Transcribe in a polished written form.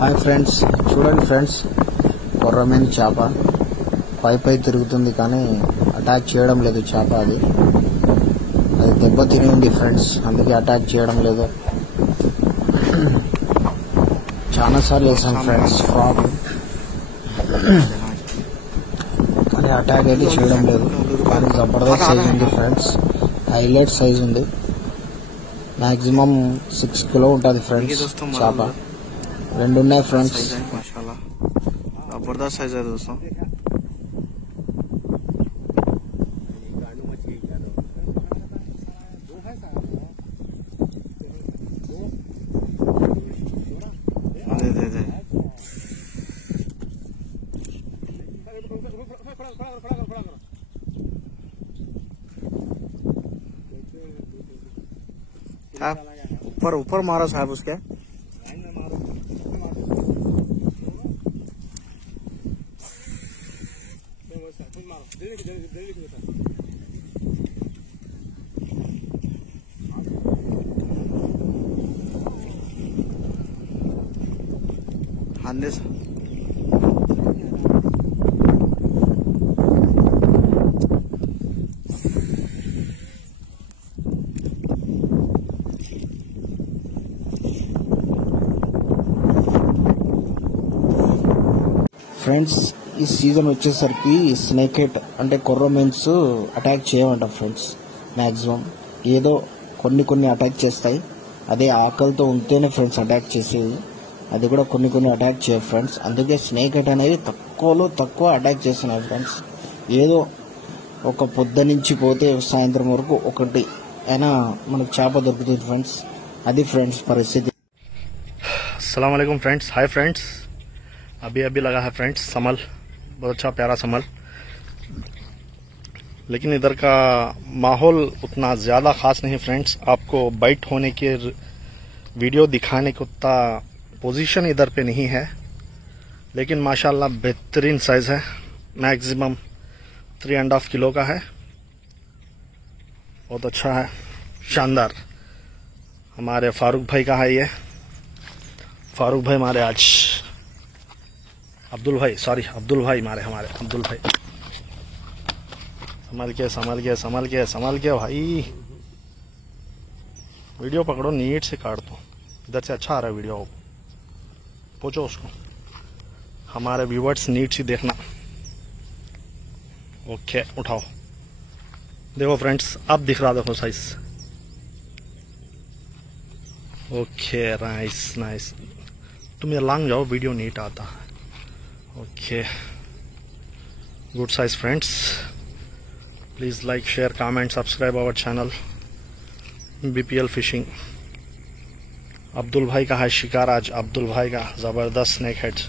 Hi friends, చూడండి ఫ్రెండ్స్, కొర్రమేని చేప పై తిరుగుతుంది కానీ అటాక్ చేయడం లేదు. చేప అది దెబ్బ తిని ఉంది ఫ్రెండ్స్, అందుకే అటాక్ చేయడం లేదు. చాలాసార్లు వేసాను ఫ్రెండ్స్ ఫ్రాగ్, కానీ అటాక్ అయితే చేయడం లేదు. కానీ జబర్దస్త్ సైజ్ ఉంది ఫ్రెండ్స్, హైలైట్ సైజ్ ఉంది. मैक्सिमम 6 किलो ఉంటుంది ఫ్రెండ్స్. చేప రెండు ఉన్నాయి ఫ్రెండ్స్. माशाल्लाह जबरदस्त साइज है दोस्तों. दे ऊपर ऊपर मारा साहब उसके. ఫ్రెండ్స్, ఈ సీజన్ వచ్చేసరికి స్నేక్ హెడ్ అంటే కొర్రమేన్స్ అటాక్ చేయమంట ఫ్రెండ్స్. మ్యాక్సిమం ఏదో కొన్ని అటాక్ చేస్తాయి. అదే ఆకలితో ఉంటేనే ఫ్రెండ్స్ అటాక్ చేసేది. అది కూడా కొన్ని అటాక్ చేయవు ఫ్రెండ్స్. అందుకే స్నేక్ హెడ్ అనేది తక్కువ అటాక్ చేస్తున్నాయి ఫ్రెండ్స్. ఏదో ఒక పొద్దు నుంచి పోతే సాయంత్రం వరకు ఒకటి అయినా మనకు చేప దొరుకుతుంది ఫ్రెండ్స్. అది ఫ్రెండ్స్ పరిస్థితి. अस्सलाम वालेकुम फ्रेंड्स. हाय फ्रेंड्स, अभी लगा है फ्रेंड्स समल, बहुत अच्छा प्यारा समल. लेकिन इधर का माहौल उतना ज़्यादा ख़ास नहीं फ्रेंड्स. आपको बाइट होने के वीडियो दिखाने को उतना पोजीशन इधर पे नहीं है. लेकिन माशाल्लाह बेहतरीन साइज़ है. मैक्सिमम 3.5 किलो का है. बहुत अच्छा है, शानदार. हमारे फारूक भाई का है ये. फारूक भाई मारे आज, अब्दुल भाई मारे हमारे अब्दुल भाई. संभाल के भाई, वीडियो पकड़ो, नीट से काट दो. इधर से अच्छा आ रहा है वीडियो, पूछो उसको. हमारे व्यूवर्स नीट से देखना. ओके, उठाओ. देखो फ्रेंड्स, अब दिख रहा, देखो साइज. Okay, nice. तुम ये लांग जाओ, वीडियो नीट आता है. Okay, good size friends. Please like, share, comment, subscribe our channel BPL fishing. Abdul भाई का है शिकार आज. अब्दुल भाई का जबरदस्त स्नेक हेड्स.